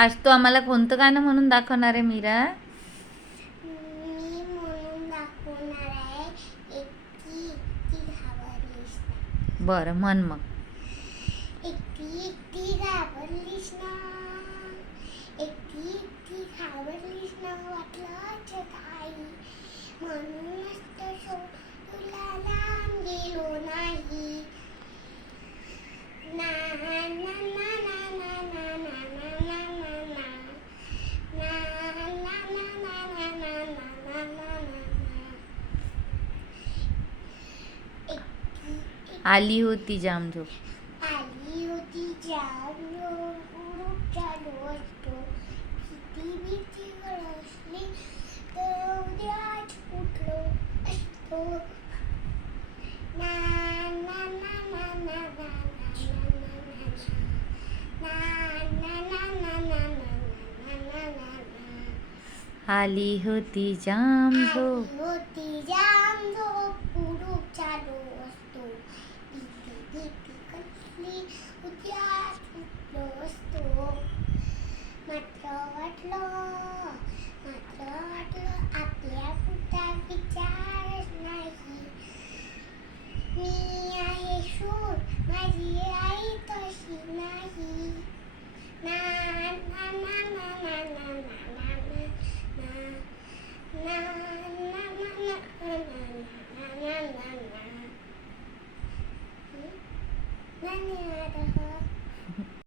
आज तू आम्हाला कोणतं गाणं म्हणून दाखवणार आहे मीरा? बरं म्हण मग. एकटी एकटी घाबरलीस ना. एकटी एकटी घाबरलीस आली होती जाम जो आली होती जाम जो किती असली तर उद्या असतो आली होती जाम धूप होती जाम मात्र वाटलो मात्र वाटलो आपल्या पुढचा विचारच नाही मी आहे शूर माझी आई तशी नाही ना ना ना ना ना ना ना ना ना धन्यवादः